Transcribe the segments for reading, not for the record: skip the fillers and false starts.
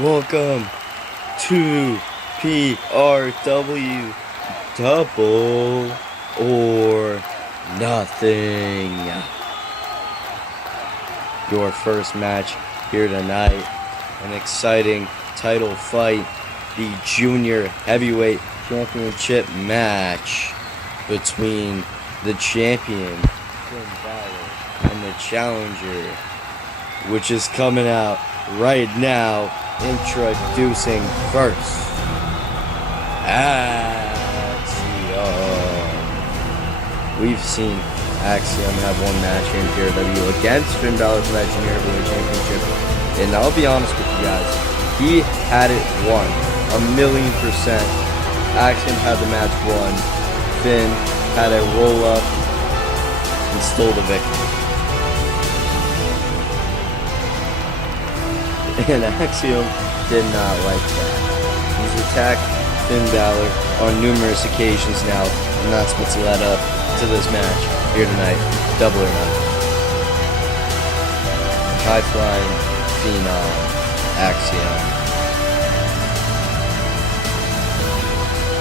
Welcome to PRW Double or Nothing. Your first match here tonight. An exciting title fight. The Junior Heavyweight Championship match between the champion, Finn Balor, and the challenger, which is coming out right now. Introducing first, Axiom. We've seen Axiom have one match here in PRW against Finn Balor for that Junior Heavyweight Championship, and I'll be honest with you guys, he had it won 1,000,000%. Axiom had the match won. Finn had a roll up and stole the victory. And Axiom did not like that. He's attacked Finn Balor on numerous occasions now, and that's what's led up to this match here tonight. Double or Nothing. High-flying phenom, Axiom.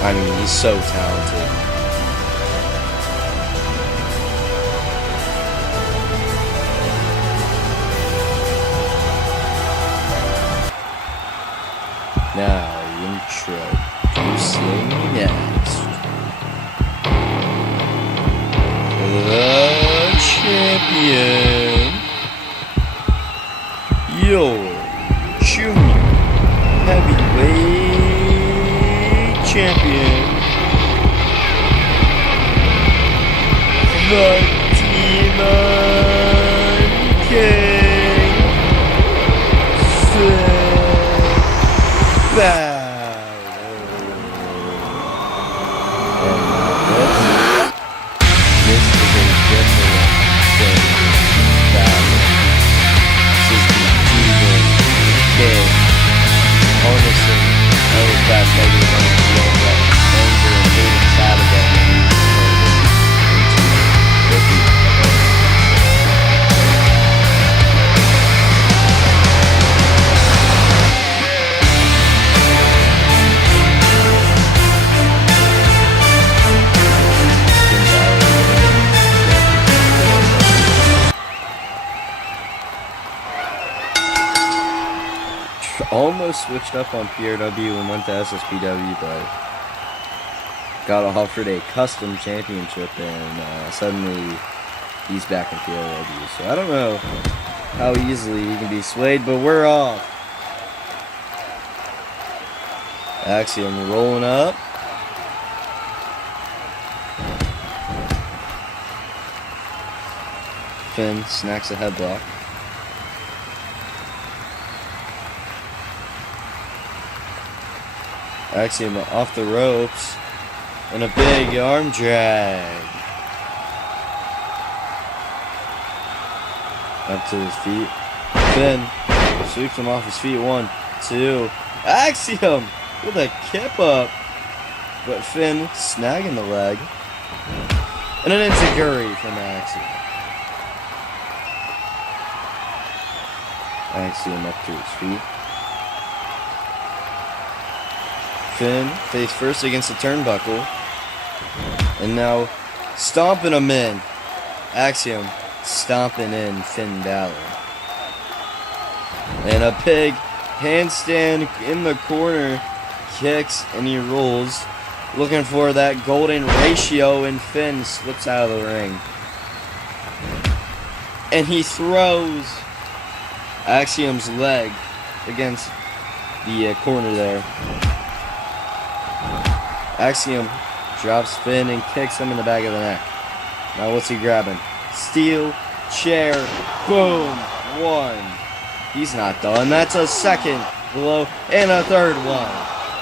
I mean, he's so talented. Now, introducing next, the champion, your Junior Heavyweight Champion, the Demon King, Finn Balor. This is a different Finn Balor. This is the Demon King, harnessing all of that negative energy, all of that anger and hate inside of them, and he's turned it into the beat. Almost switched up on PRW and went to SSPW, but got offered a custom championship, and suddenly he's back in PRW. So I don't know how easily he can be swayed, but we're off. Axiom rolling up. Finn snacks a headlock. Axiom off the ropes, and a big arm drag. Up to his feet. Finn sweeps him off his feet. 1, 2. Axiom with a kip up. But Finn snagging the leg. And an enziguri from Axiom. Axiom up to his feet. Finn face first against the turnbuckle, and now stomping him in. Axiom stomping in Finn Balor. And a big handstand in the corner, kicks, and he rolls, looking for that golden ratio, and Finn slips out of the ring. And he throws Axiom's leg against the corner there. Axiom drops Finn and kicks him in the back of the neck. Now what's he grabbing? Steel chair. Boom. 1. He's not done. That's a second blow and a third one.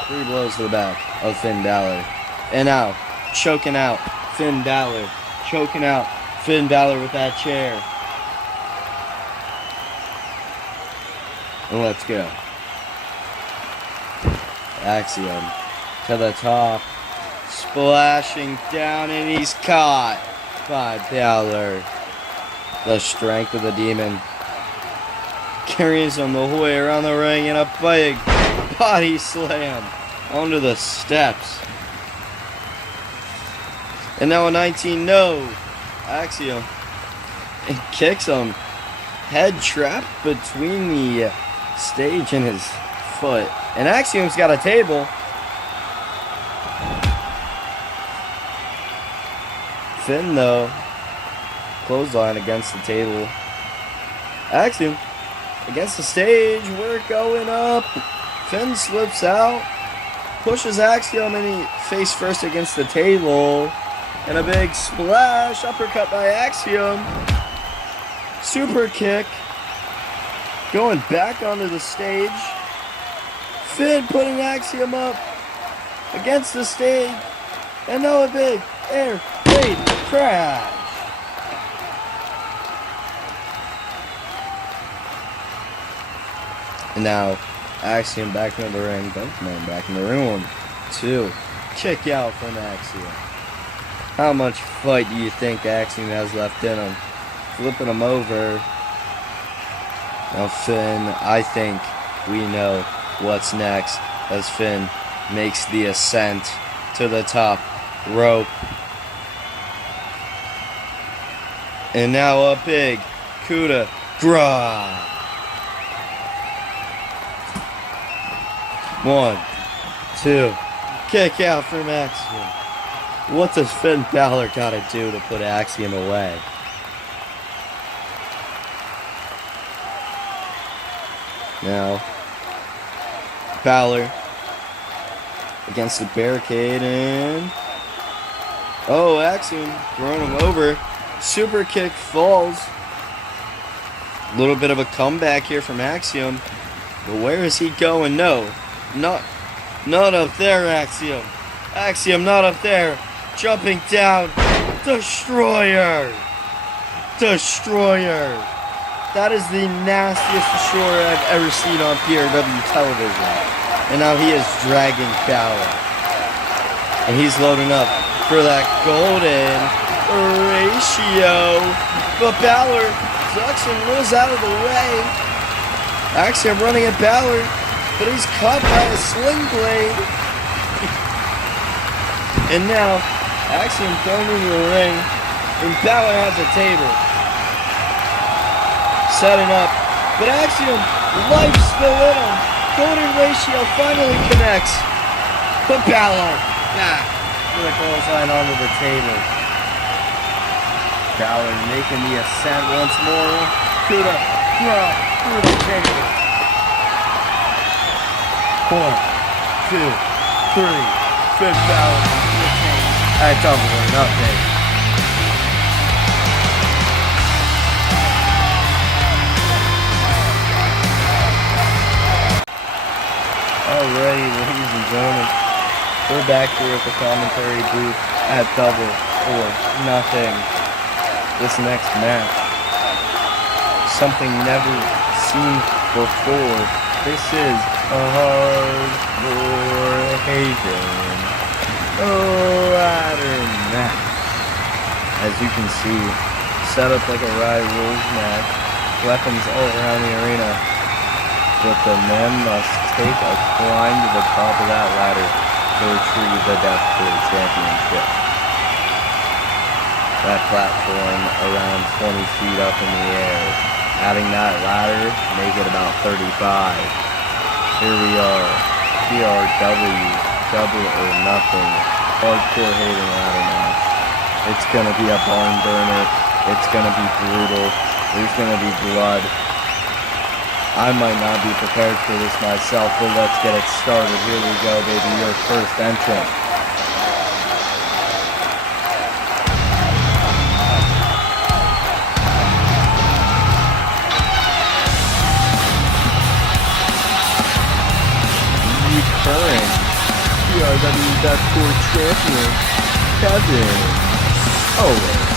3 blows to the back of Finn Balor. And now, choking out Finn Balor. Choking out Finn Balor with that chair. And let's go. Axiom to the top, splashing down, and he's caught by Balor. The strength of the demon. carries him the whole way around the ring, and a big body slam onto the steps. And now a 19, no. Axiom. And kicks him. Head trapped between the stage and his foot. And Axiom's got a table. Finn, though, clothesline against the table. Axiom against the stage. We're going up. Finn slips out. Pushes Axiom and he face first against the table. And a big splash. Uppercut by Axiom. Super kick. Going back onto the stage. Finn putting Axiom up against the stage. And now a big air raid crash. And now Axiom back into the ring. Both men back in the ring. 1, 2. Kick out from Axiom. How much fight do you think Axiom has left in him? Flipping him over. Now Finn, I think we know what's next as Finn makes the ascent to the top rope. And now a big coup de grace. 1, 2. Kick out from Axiom. What does Finn Balor gotta do to put Axiom away? Now, Balor against the barricade and... oh, Axiom throwing him over. Super kick falls. A little bit of a comeback here from Axiom. But where is he going? No, not up there, Axiom. Axiom, not up there. Jumping down. Destroyer. Destroyer. That is the nastiest destroyer I've ever seen on PRW television. And now he is dragging Balor. And he's loading up for that golden ratio. But Balor ducks and rolls out of the way. Axiom running at Balor, but he's caught by a sling blade. And now Axiom thrown into the ring, and Balor has a table. Setting up, but Axiom, life still in him. Golden ratio finally connects. But Balor, back with a clothesline onto the table. Balor making the ascent once more. Coup de grace through the table. 4, 2, 3. Finn Balor at Double or Nothing. Alrighty, ladies and gentlemen, we're back here at the commentary booth at Double or Nothing. This next match, something never seen before. This is a hardcore Haven ladder match. As you can see, set up like a Riot Rules match, weapons all around the arena, but the men must take a climb to the top of that ladder to retrieve the Deathcore Championship. That platform around 20 feet up in the air. Adding that ladder, make it about 35. Here we are, PRW, Double or Nothing, hardcore Haven ladder match. It's gonna be a barn burner, it's gonna be brutal, there's gonna be blood. I might not be prepared for this myself, but let's get it started. Here we go, baby, your first entrant. Current PRW Deathcore Champion, Kevin Owens.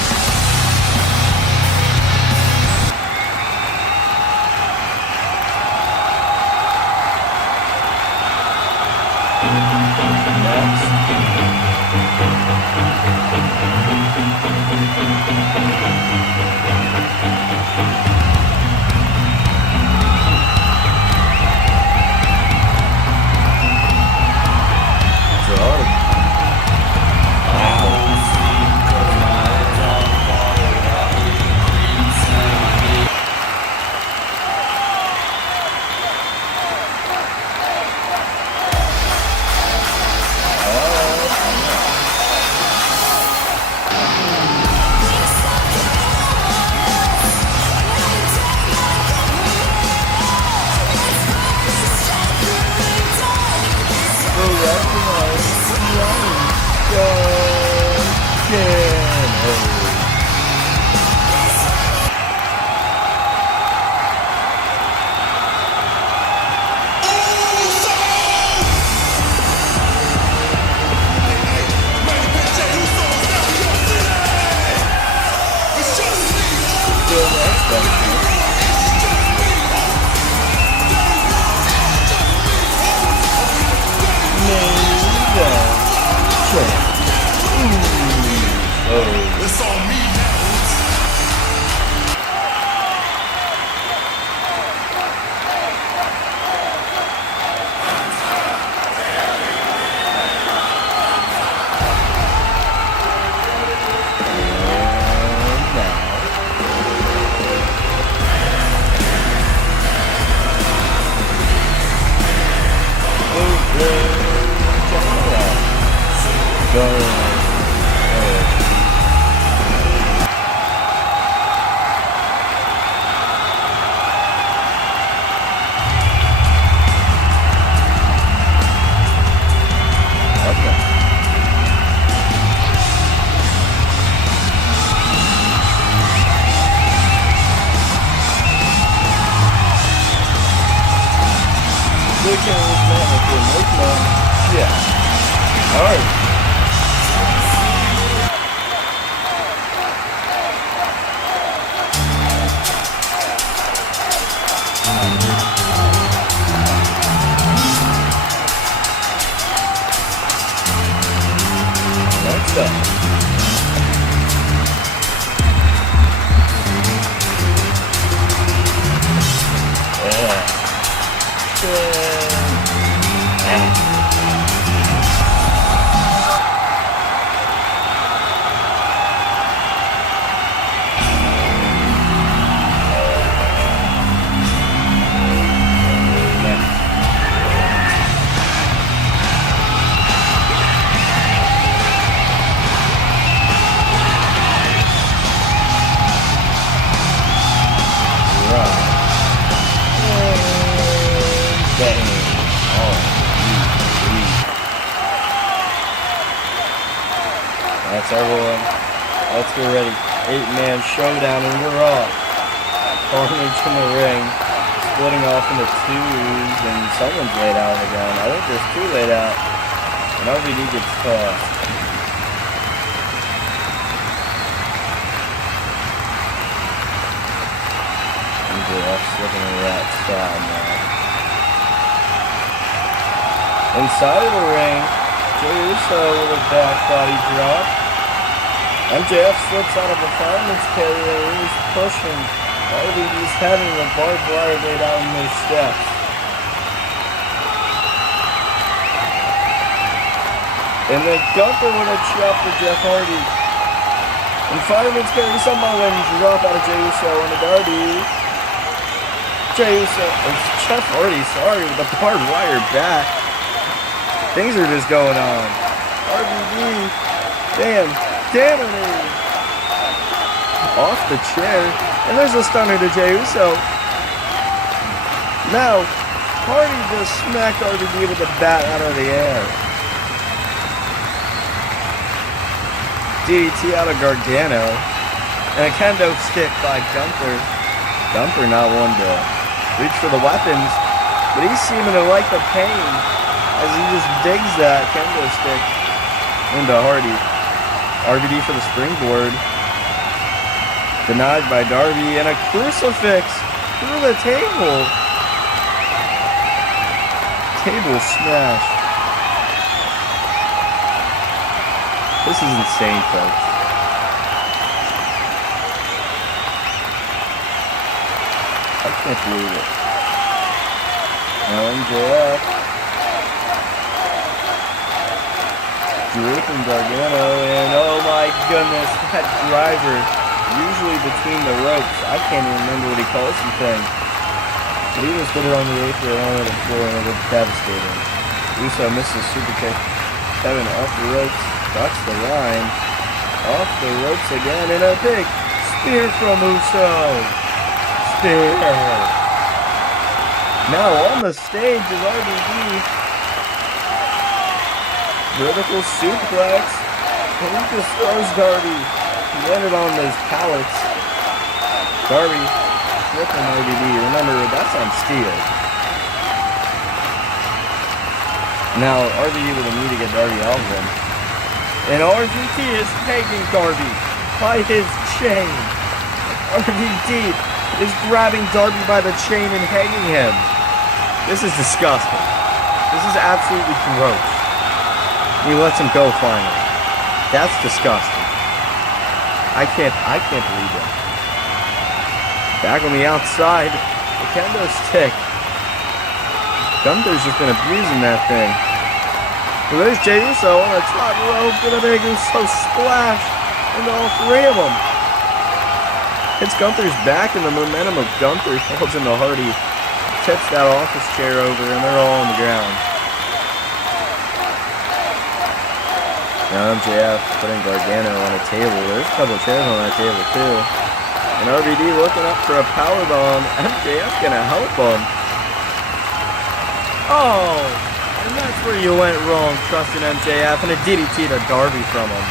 Go. Yeah. Alright. Next up. That's everyone. Let's get ready. 8-man showdown and we're off. Carnage in the ring. Splitting off into twos and someone's laid out on the ground. I think there's 2 laid out. And RVD gets tossed. MJF slipping into that style now. Inside of the ring, Jey Uso with a back body drop. MJF slips out of a fireman's carrier and he's pushing. RVD's having the barbed wire laid out in those steps. And then Gunther with a chop for Jeff Hardy. And fireman's carry Samoan drop out of Jey Uso on the Darby. Jey Uso, Jeff Hardy, sorry, with the barbed wire back. Things are just going on. RVD, damn it. Off the chair, and there's a stunner to Jey Uso. Now, Hardy just smacked RVD with the bat out of the air. DDT out of Gargano, and a kendo stick by Gunther. Gunther not one to reach for the weapons, but he's seeming to like the pain as he just digs that kendo stick into Hardy. RVD for the springboard. Denied by Darby, and a crucifix through the table. Table smash. This is insane, folks. I can't believe it. Now MJF. Drake and Gargano, and oh my goodness, that driver, usually between the ropes, I can't even remember what he calls the thing, but he just did it on the apron onto the floor and it was devastating. Uso misses super kick. Kevin off the ropes, ducks the line, off the ropes again, and a big spear from Uso. Spear. Now on the stage is RVD. Vertical suplex. And he just throws Darby. He landed on those pallets. Darby tripping RVD. Remember, that's on steel. Now RVD with a knee to get Darby out of him. And RVD is pegging Darby by his chain. RVD is grabbing Darby by the chain and hanging him. This is disgusting. This is absolutely gross. He lets him go finally. That's disgusting. I can't believe it. Back on the outside, the kendo stick. Gunther's just been abusing that thing. Well, there's Jey Uso on the top rope, gonna make Uso splash into all 3 of them. Hits Gunther's back, and the momentum of Gunther falls into Hardy. Tips that office chair over, and they're all on the ground. Now MJF putting Gargano on a table. There's a couple of chairs on that table too. And RVD looking up for a powerbomb. MJF gonna help him. Oh! And that's where you went wrong, trusting MJF, and a DDT to Darby from him.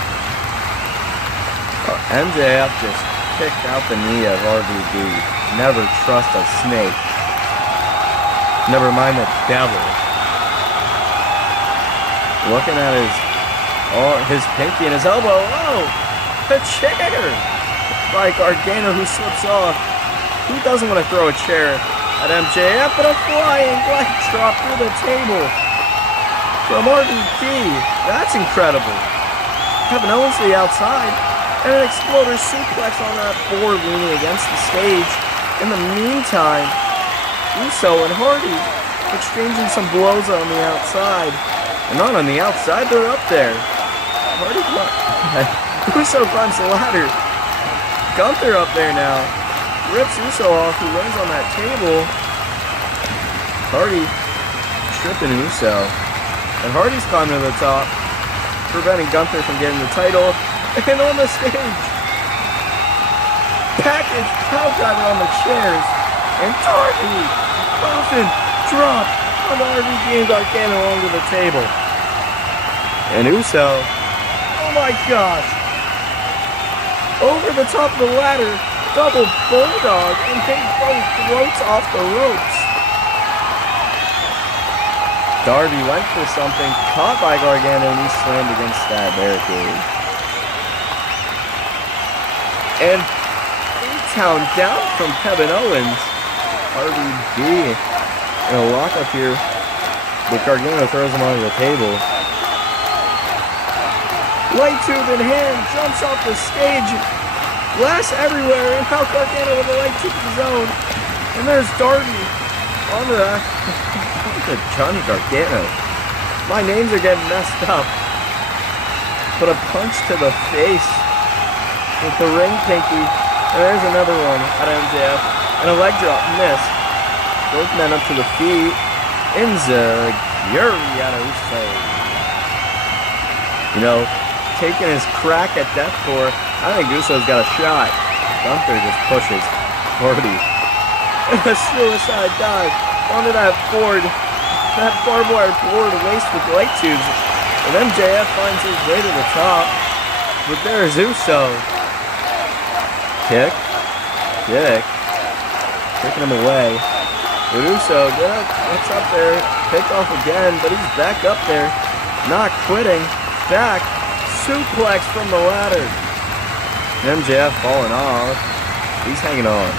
MJF just kicked out the knee of RVD. Never trust a snake. Never mind the devil. Looking at his pinky and his elbow. Oh! A chair! By Gargano, who slips off. Who doesn't want to throw a chair at MJF? But a flying leg drop through the table from RVD. That's incredible. Kevin Owens to the outside. And an exploder suplex on that board leaning against the stage. In the meantime, Uso and Hardy exchanging some blows on the outside. And not on the outside, they're up there. Hardy Uso climbs the ladder. Gunther up there now. Rips Uso off, who lands on that table. Hardy tripping Uso. And Hardy's climbing to the top, preventing Gunther from getting the title. And on the stage, package piledriver on the chairs. And Darby, Coffin, drop on RVD and Gargano onto the table. And Uso, oh my gosh, over the top of the ladder, double bulldog, and they both floats off the ropes. Darby went for something, caught by Gargano, and he slammed against that barricade. And A-Town down from Kevin Owens. RVD in a lockup here, but Gargano throws him onto the table. Light tube in hand, jumps off the stage. Glass everywhere, and now Gargano with a light tube of his own. And there's Darby on the Johnny Gargano. My names are getting messed up. But a punch to the face with the ring pinky. And there's another one at MJF. And a leg drop missed. Both men up to the feet. Enziguri Uso. You know, taking his crack at deathcore, I think Uso's got a shot. Gunther just pushes Hardy. And a suicide dive onto that board. That barbed wire board laced with light tubes. And MJF finds his way to the top. But there's Uso. Kick. Kicking him away. But Uso gets up there. Picked off again, but he's back up there. Not quitting. Back. Suplex from the ladder. MJF falling off. He's hanging on.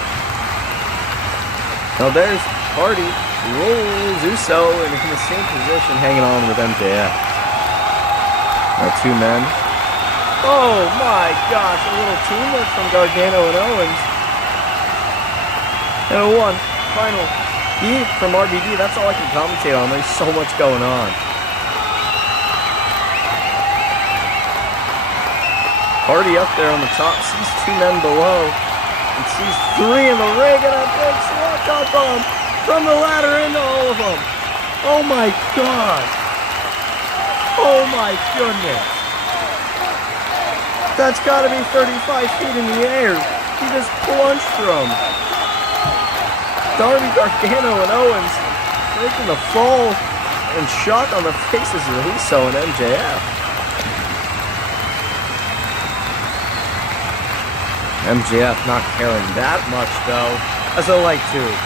Now there's Hardy. Rolls Uso in the same position, hanging on with MJF. Now two men. Oh my gosh, a little teamwork from Gargano and Owens. And a one final heat from RVD. That's all I can commentate on. There's so much going on. Hardy up there on the top, sees two men below, and sees three in the ring, and a big swat bomb from the ladder into all of them. Oh my God. Oh my goodness. That's got to be 35 feet in the air. He just plunged from. Darby, Gargano, and Owens making the fall and shock on the faces of Uso and MJF. MJF not caring that much though, as a light tube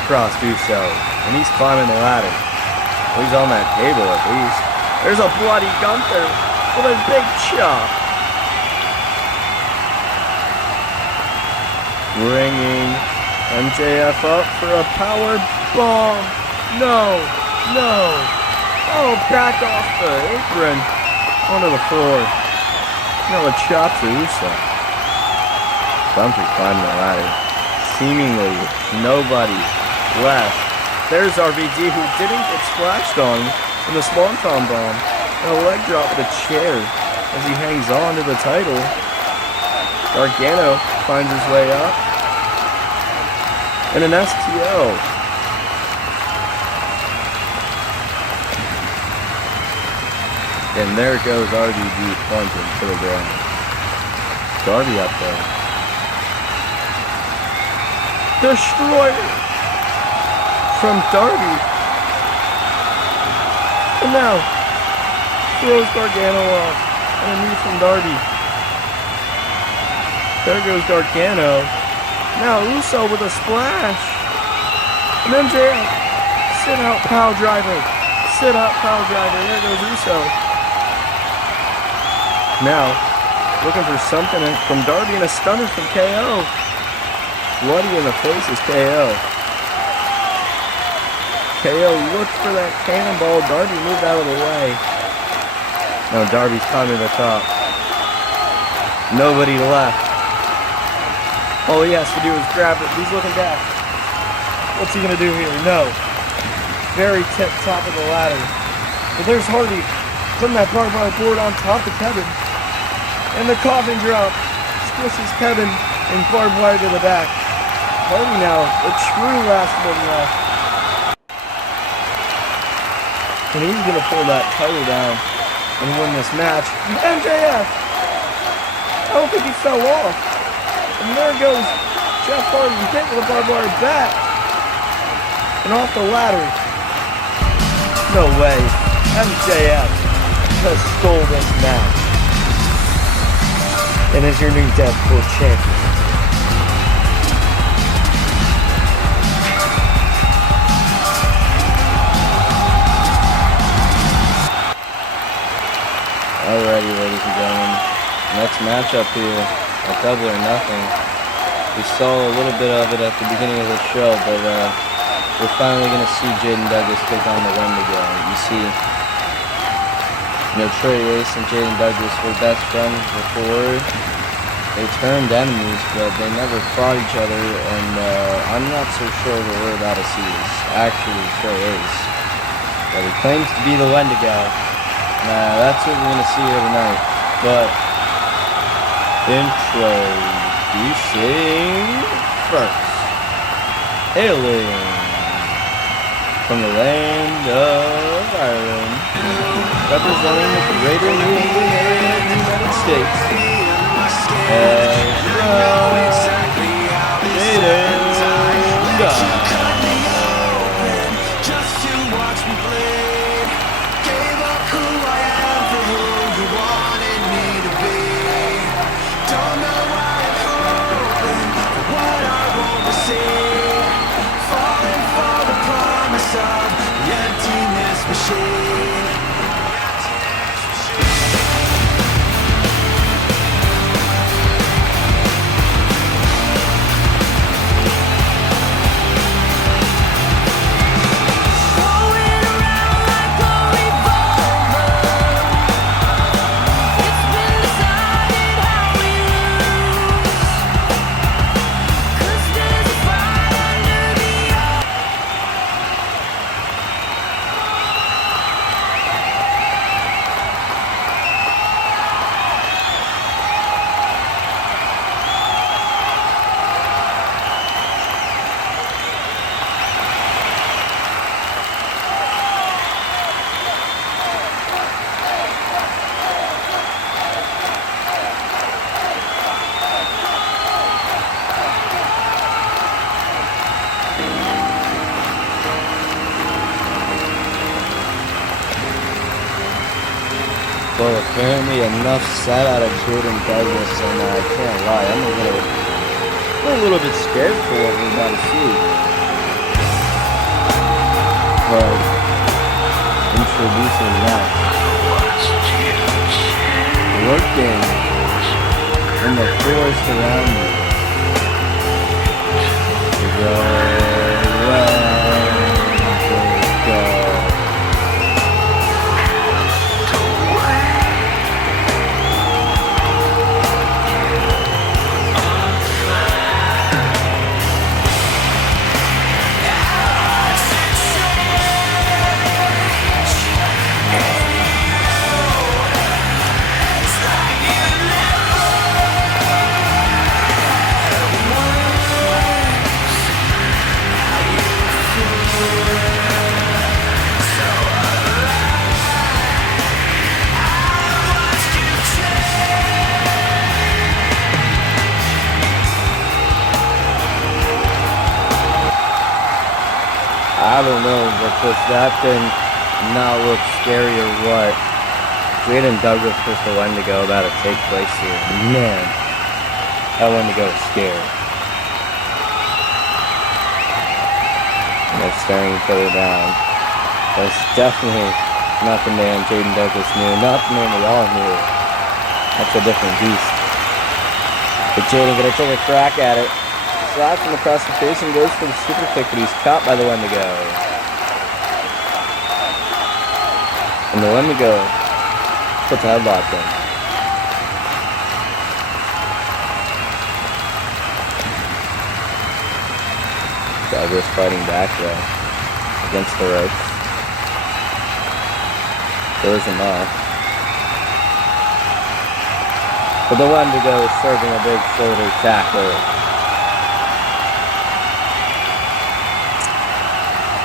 across Uso, and he's climbing the ladder. Well, he's on that table at least. There's a bloody Gunther with a big chop. Bringing MJF up for a power bomb. No. Oh, back off the apron onto the floor. Now a chop to Uso. Gunther climbing the ladder. Seemingly nobody left. There's RVD, who didn't get splashed on in the Swanton bomb. And a leg drop with a chair as he hangs on to the title. Gargano finds his way up. And an STO. And there goes RVD plunging to the ground. Darby up there. Destroyer from Darby. And now throws Gargano off. And a knee from Darby. There goes Gargano. Now Uso with a splash. And MJF. Sit out power driver. Sit out power driver. There goes Uso. Now, looking for something from Darby and a stunner from KO. Bloody in the face is KO. KO looked for that cannonball. Darby moved out of the way. Now Darby's climbing the top. Nobody left. All he has to do is grab it. He's looking back. What's he going to do here? No. Very tip top of the ladder. But there's Hardy putting that barbed wire board on top of Kevin. And the coffin drop squishes Kevin and barbed wire to the back. Hardy now, the true last one left. And he's going to pull that title down and win this match. MJF! I don't think he fell off. And there goes Jeff Hardy hit with a barbed wire back. And off the ladder. No way. MJF has stole this match. And is your new Deadpool champion. Alrighty, ladies and gentlemen. Next matchup here at Double or Nothing. We saw a little bit of it at the beginning of the show, but we're finally going to see Jaden Douglas take on the Wendigo. You see, Trey Ace and Jaden Douglas were best friends before they turned enemies, but they never fought each other, and I'm not so sure what we're about to see is actually Trey Ace. But he claims to be the Wendigo. That's what we're going to see here tonight. But introducing first, hailing from the land of Ireland, representing the greater New England area of the United States, Jaden Douglas. Well, apparently enough said out of Jaden Douglas, and I can't lie, I'm a little bit scared for what we're about to see. But introducing next, lurking in the forest around you. Go. I don't know, but does that thing not look scary or what? Jaden Douglas versus the Wendigo about to take place here. Man, that Wendigo is scared. And they're staring each other down. But it's definitely not the man Jaden Douglas knew, not the man we all knew. That's a different beast. But Jaden gonna take a crack at it. Slaps him across the face and goes for the super kick, but he's caught by the Wendigo. And the Wendigo puts a headlock in. Douglas fighting back though, against the ropes. Throws him off. But the Wendigo is serving a big shoulder tackle.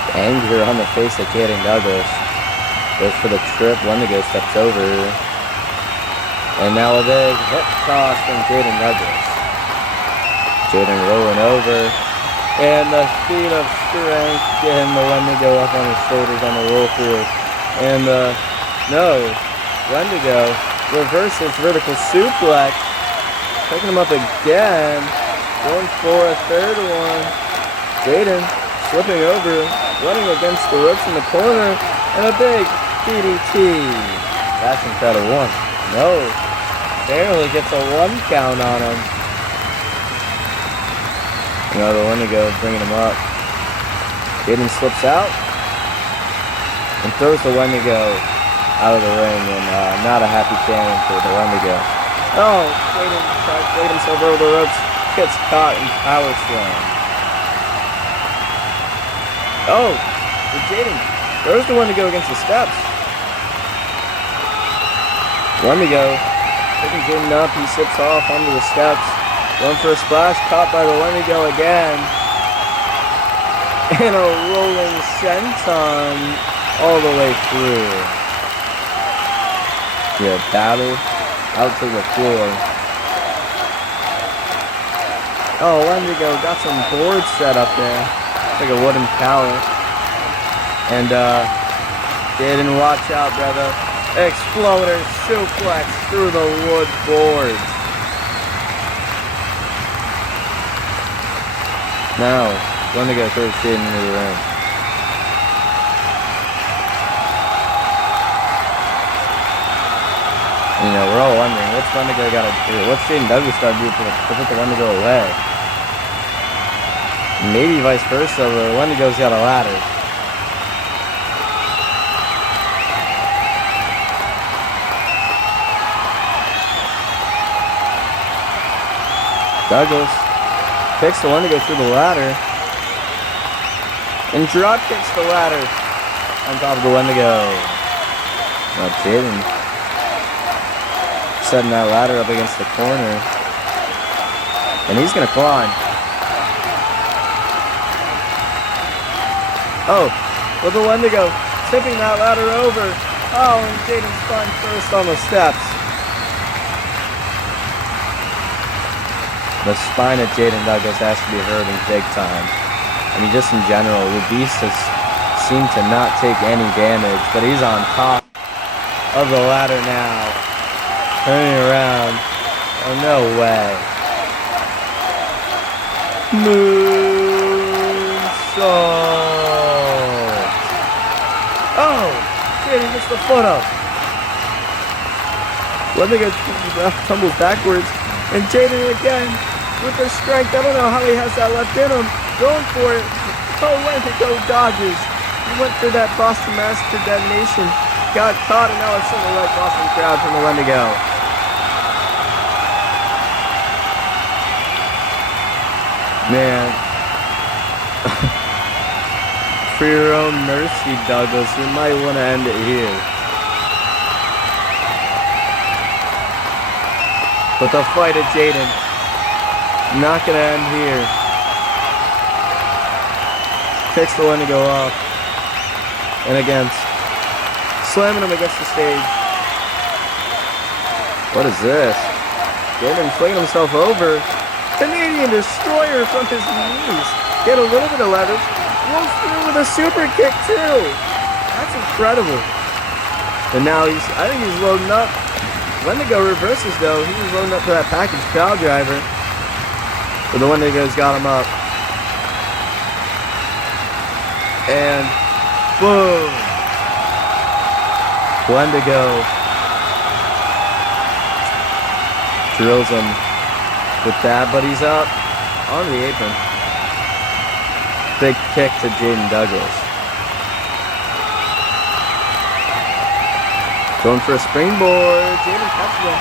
Anger on the face of Jaden Douglas. Goes for the trip. Wendigo steps over. And now a big hip toss from Jaden Douglas. Jaden rolling over. And the feet of strength getting the Wendigo up on his shoulders on the roll through. And Wendigo reverses vertical suplex. Picking him up again. Going for a third one. Jaden slipping over, running against the ropes in the corner, and a big DDT. That's incredible. One. No. Barely gets a 1 count on him. The Wendigo bringing him up. Jaden slips out and throws the Wendigo out of the ring, and not a happy camera for the Wendigo. Oh, Jaden tried to plate himself over the ropes, gets caught in power slam. Oh, Jaden throws the Wendigo against the steps. Wendigo picking Jaden up, he slips off onto the steps. Going for a splash, caught by the Wendigo again. And a rolling senton all the way through. Yeah, battle out to the floor. Oh, Wendigo got some boards set up there. Like a wooden pallet. And Jaden, watch out, brother. Exploder suplex through the wood boards. Now, Wendigo throws Jaden into the ring. We're all wondering, what's Wendigo got to do? What's Jaden Douglas got to do to put the Wendigo away? Maybe vice versa, but the Wendigo's got a ladder. Douglas kicks the Wendigo through the ladder. And drop kicks the ladder on top of the Wendigo. Now Jaden setting that ladder up against the corner. And he's going to climb. Oh, with the Wendigo tipping that ladder over. Oh, and Jaden spun first on the steps. The spine of Jaden Douglas has to be hurting big time. I mean, just in general, the Beast has seemed to not take any damage, but he's on top of the ladder now. Turning around. Oh, no way. Moonsault. Oh, Jaden gets the foot up. Wendigo tumbles backwards, and Jaden again with the strength. I don't know how he has that left in him. Going for it. Oh, Wendigo dodges. He went for that Boston Massacre detonation. Got caught, and now it's in the right Boston crowd from the Wendigo. Man. For your own mercy, Douglas, you might want to end it here. But the fight of Jaden, not going to end here. Kicks the Wendigo off. And against. Slamming him against the stage. What is this? Jaden flinging himself over. Canadian Destroyer from his knees. Get a little bit of leverage. rolls through with a super kick too. That's incredible. And now I think he's loading up. Wendigo reverses though. He was loading up for that package pile driver. But the Wendigo's got him up. And boom. Wendigo drills him with that, but he's up onto the apron. Big kick to Jaden Douglas. Going for a springboard. Jaden catches him.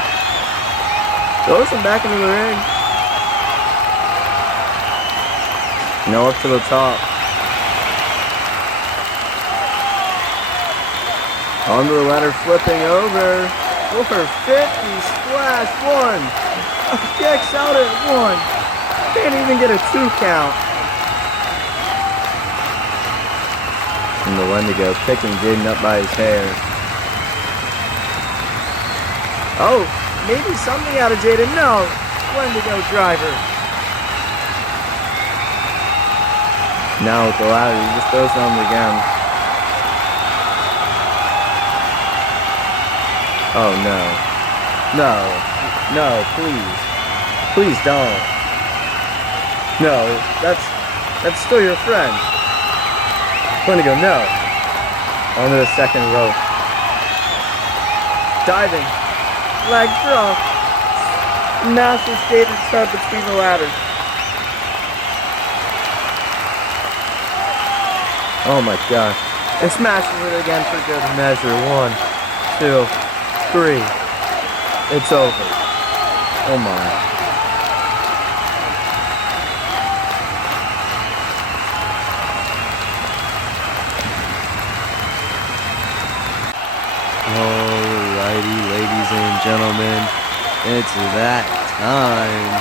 Throws him back into the ring. Now up to the top. Onto the ladder, flipping over. 450 splash. 1. Kicks out at 1. Can't even get a 2 count. And the Wendigo picking Jaden up by his hair. Oh, maybe something out of Jaden. No, Wendigo driver. Now with the ladder, he just throws it on him again. Oh no. No. No, please. Please don't. No, that's still your friend. Wendigo, no. Onto the second rope. Diving. Leg drop. Massive skating start between the ladders. Oh my gosh. And smashes it again for good measure. 1, 2, 3. It's over. Oh my. Alrighty, ladies and gentlemen, it's that time.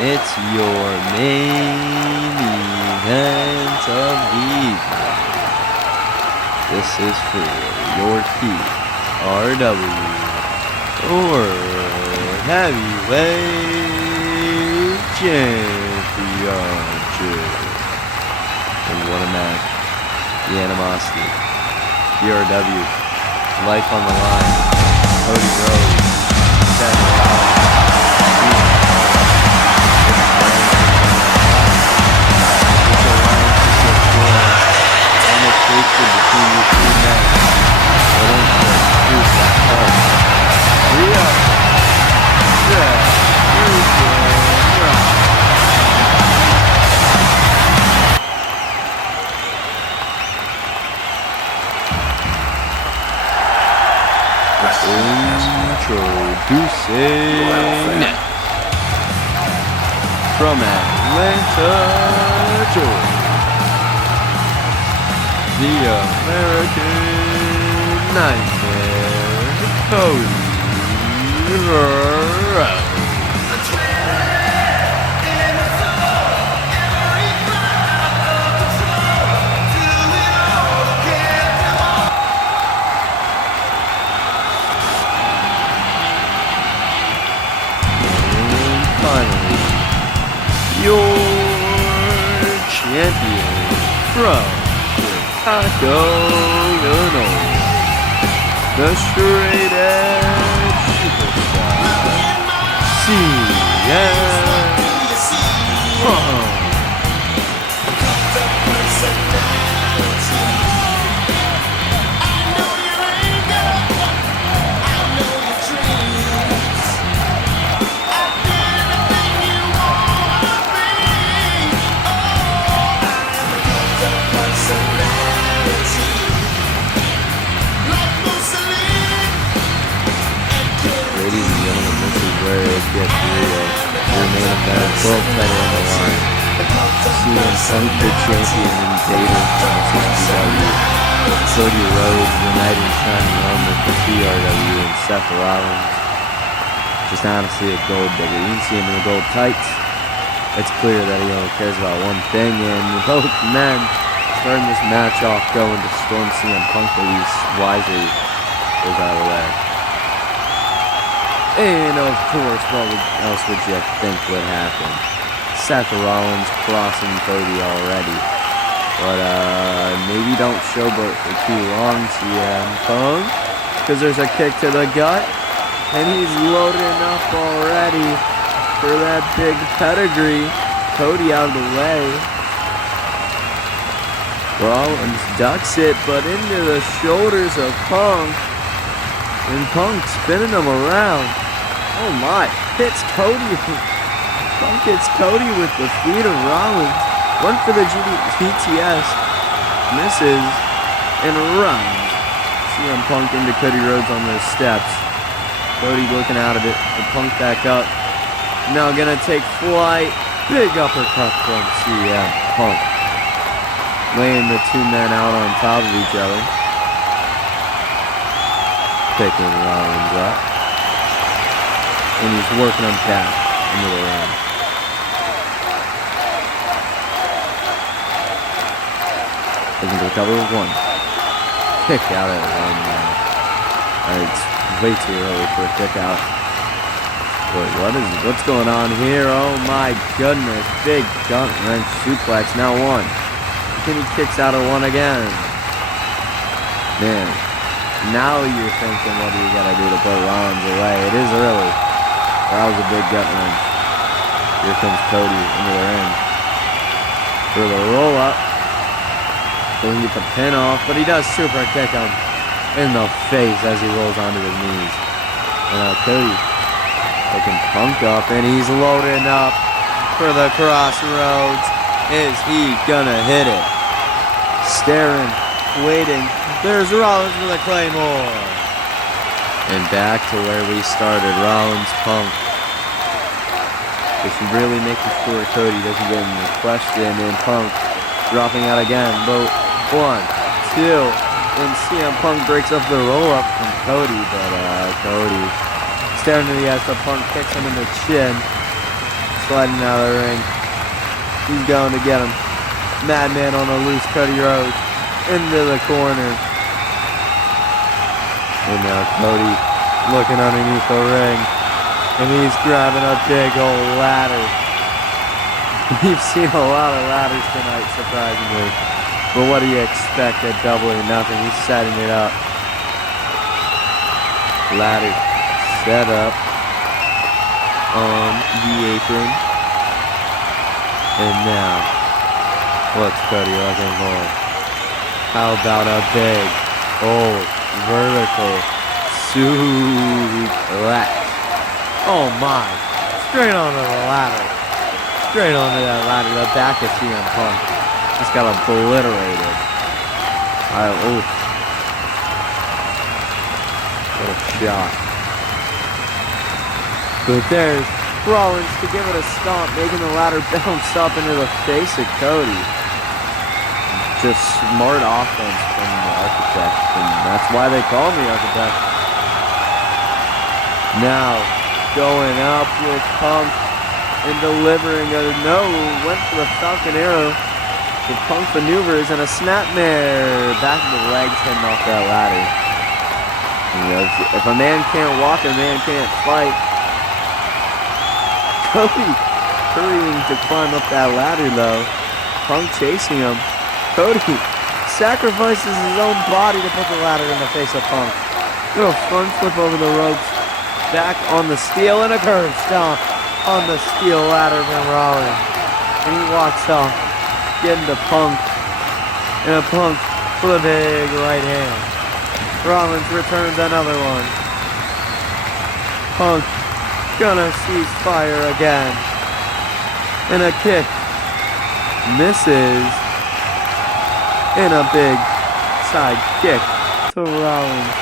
It's your main event of the evening. This is for your PRW World Heavyweight Championship. And what a match. The animosity. PRW. Life on the line. Cody Rhodes. Seth Rollins. Almost wasted between these two men. But unfortunately, that hard. Here Introducing from Atlanta, Georgia, the American Nightmare, Cody Rhodes. Your champion from Chicago, Illinois, the straight edge superstar, CM Punk. Ladies and gentlemen, this is where it gets real. Your main event, world title on the line. CM Punk, the champion in Dayton, CCW. Cody Rhodes, uniting shining one with the PRW and Seth Rollins. Just honestly a gold digger. You can see him in the gold tights. It's clear that he only cares about one thing, and both men starting this match off going to storm CM Punk, but he's wisely goes out of the way. And of course, what else would you think would happen? Seth Rollins crossing Cody already. But maybe don't showboat for too long, CM Punk. Because there's a kick to the gut. And he's loading up already for that big pedigree. Cody out of the way. Rollins ducks it, but into the shoulders of Punk. And Punk spinning him around. Oh my, hits Cody. Punk hits Cody with the feet of Rollins. Went for the GTS. Misses and runs. CM Punk into Cody Rhodes on those steps. Cody looking out of it. The Punk back up. Now gonna take flight. Big uppercut from CM Punk. Laying the two men out on top of each other. Picking Rollins up. And he's working him back into the ring. Looking to recover with one. Kick out at one now. It's way too early for a kick out. Wait, what's going on here? Oh my goodness. Big gut wrench suplex. Now one. Then he kicks out of one again. Man. Now you're thinking, what do you gotta do to put Rollins away? It is early. That was a big gut wrench. Here comes Cody into the ring. For the roll up. Doesn't get the pin off, but he does super kick him in the face as he rolls onto his knees. And now Cody picking Punk up, and he's loading up for the crossroads. Is he gonna hit it? Staring, waiting. There's Rollins with a Claymore. And back to where we started, Rollins Punk. Just really making sure Cody doesn't get in the question, and Punk dropping out again. But 1, 2, and CM Punk breaks up the roll-up from Cody, but Cody staring to the ass. The Punk kicks him in the chin, sliding out of the ring. He's going to get him. Madman on the loose, Cody Rhodes into the corner. And now Cody looking underneath the ring, and he's grabbing a big old ladder. We've seen a lot of ladders tonight, surprisingly. But what do you expect at Double or Nothing? He's setting it up. Ladder set up on the apron. And now, what's Cody looking for? How about a big old vertical suplex? Oh my! Straight onto the ladder. Straight onto that ladder. The back of CM Punk just got obliterated. Oof. What a shot. But there's Rollins to give it a stomp, making the ladder bounce up into the face of Cody. Just smart offense from the Architect, and that's why they call him the Architect. Now, going up with Punk and delivering a went for the Falcon Arrow. The Punk maneuvers and a snapmare. Back of the legs heading off that ladder. You know, if a man can't walk, a man can't fight. Cody hurrying to climb up that ladder though. Punk chasing him. Cody sacrifices his own body to put the ladder in the face of Punk. Little front flip over the ropes. Back on the steel and a curb stomp on the steel ladder from Rollins. And he walks off, getting to Punk. And a Punk with a big right hand. Rollins returns another one. Punk gonna cease fire again. And a kick misses. And a big side kick to Rollins.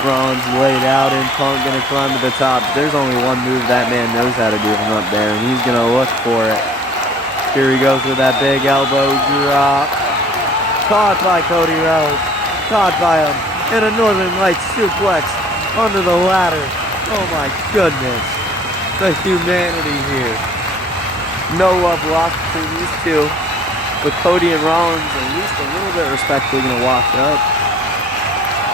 Rollins laid out and Punk gonna climb to the top. There's only one move that man knows how to do from up there, and he's gonna look for it. Here he goes with that big elbow drop. Caught by Cody Rhodes. Caught by him. And a Northern Lights suplex under the ladder. Oh my goodness. The humanity here. No love lost between these two. With Cody and Rollins at least a little bit respectfully going to walk up.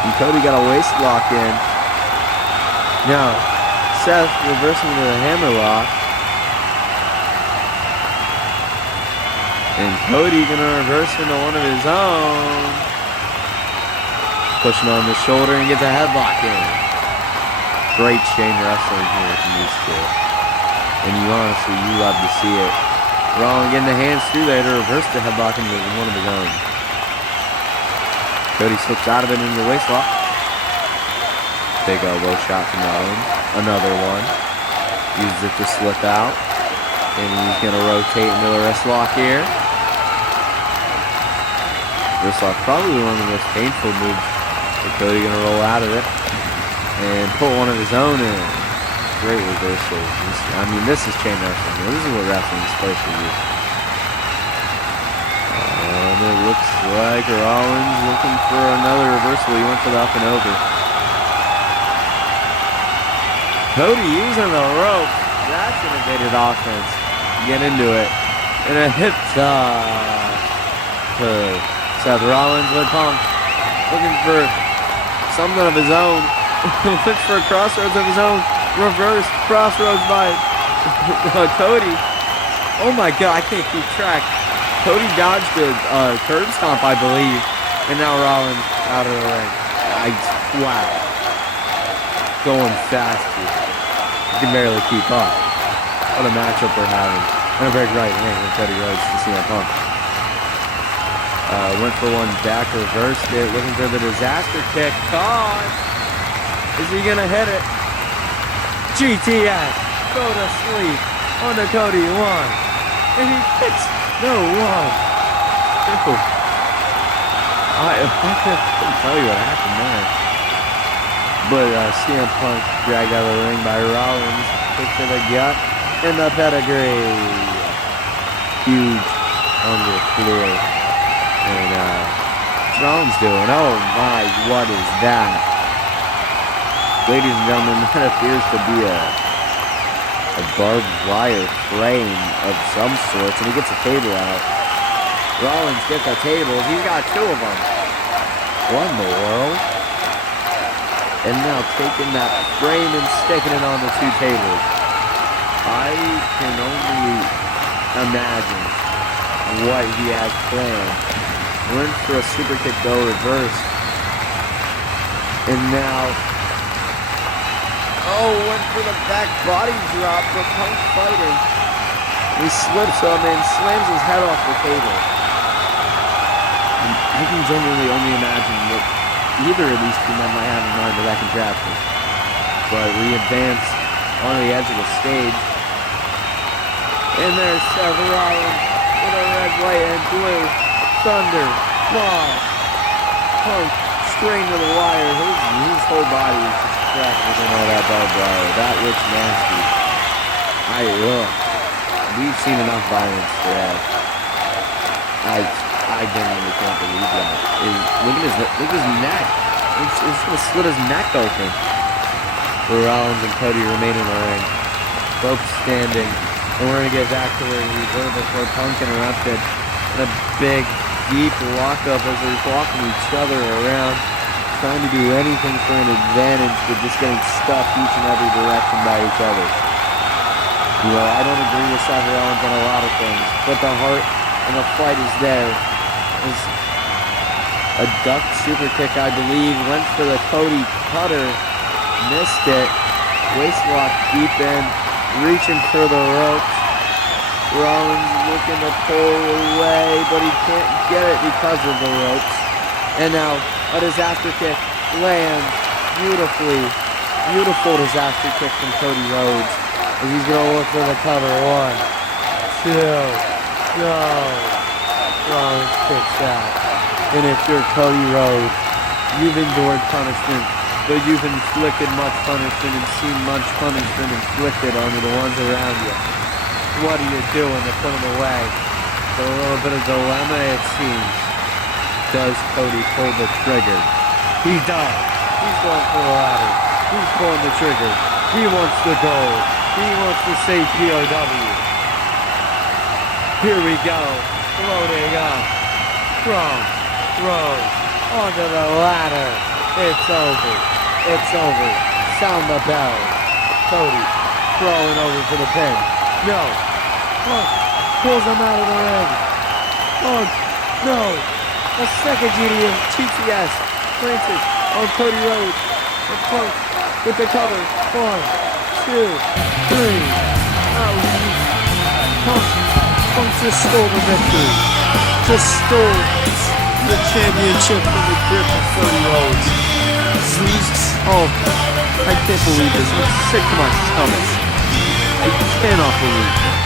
And Cody got a waist lock in. Now, Seth reversing to the hammerlock. And Cody gonna reverse into one of his own. Pushing on the shoulder and gets a headlock in. Great chain wrestling here from these two. And you love to see it. Rollins getting the hands through there to reverse the headlock into one of his own. Cody slips out of it into the waist lock. Big elbow shot from Rollins. Another one. Uses it to slip out. And he's going to rotate into the wrist lock here. Wrist lock, probably one of the most painful moves. But Cody going to roll out of it. And put one of his own in. Great reversal. This is chain wrestling. This is what wrestling is supposed to be. And it looks like Rollins looking for another reversal. He went for the up and over. Cody using the rope. That's innovative offense. Get into it. And a hip toss to Seth Rollins with Punk. Looking for something of his own. Looks for a crossroads of his own. Reverse crossroads by Cody. Oh my god, I can't keep track. Cody dodged a curb stomp, I believe. And now Rollins out of the ring. Wow. Going fast here. You can barely keep up. What a matchup we're having. And a big right hand with Cody Rhodes to CM Punk. Went for one back, reversed it, looking for the disaster kick. Caught. Is he gonna hit it? GTS. Go to sleep on the Cody one. And he kicks the one. I couldn't tell you what happened there. But CM Punk dragged out of the ring by Rollins. Kick to the gut and the pedigree. Huge on the floor. And what's Rollins doing? Oh my, what is that? Ladies and gentlemen, that appears to be a barbed wire frame of some sort. And he gets a table out. Rollins gets a table. He's got two of them. What in the world? And now taking that frame and sticking it on the two tables. I can only imagine what he has planned. Went for a super kick though, reversed. And now, went for the back body drop for Punk fighting. He slips him and slams his head off the table. And I can genuinely only imagine what either of these two men might have in mind with that contraption. But we advance onto the edge of the stage. And there's Seth Rollins with a red, white, and blue thunder bomb. Punk strained to the wire. His whole body is just trapped within all that barbed wire. That looks nasty. We've seen enough violence today. I genuinely can't believe that. Look at his neck. It's gonna split his neck open. Rollins and Cody remain in the ring. Both standing. And we're gonna get back to where we were before Punk interrupted. And a big, deep lockup as they're walking each other around, trying to do anything for an advantage, but just getting stuffed each and every direction by each other. I don't agree with Seth Rollins on a lot of things, but the heart and the fight is there. It's a duck super kick, I believe, went for the Cody cutter, missed it, waist lock deep in, reaching for the ropes. Rollins looking to pull away, but he can't get it because of the ropes. And now a disaster kick lands beautifully. Beautiful disaster kick from Cody Rhodes. As he's going to look for the cover. 1, 2, go. Rollins kicks out. And if you're Cody Rhodes, you've endured punishment, but you've inflicted much punishment and seen much punishment inflicted onto the ones around you. What are you doing to put him away? But a little bit of dilemma, it seems. Does Cody pull the trigger? He does. He's going for the ladder. He's pulling the trigger. He wants the gold. He wants to save POW. Here we go. Loading up from Rhodes onto the ladder. It's over. It's over. Sound the bell. Cody crawling over for the pin. No. Punk pulls him out of the ring. Punk. No. A second GDM. TTS. Planted on Cody Rhodes. And Punk with the cover. 1, 2, 3. Punk just stole the victory. Just stole the championship from the grip of Cody Rhodes. Oh, I can't believe this. I'm sick to my stomach. I cannot believe it.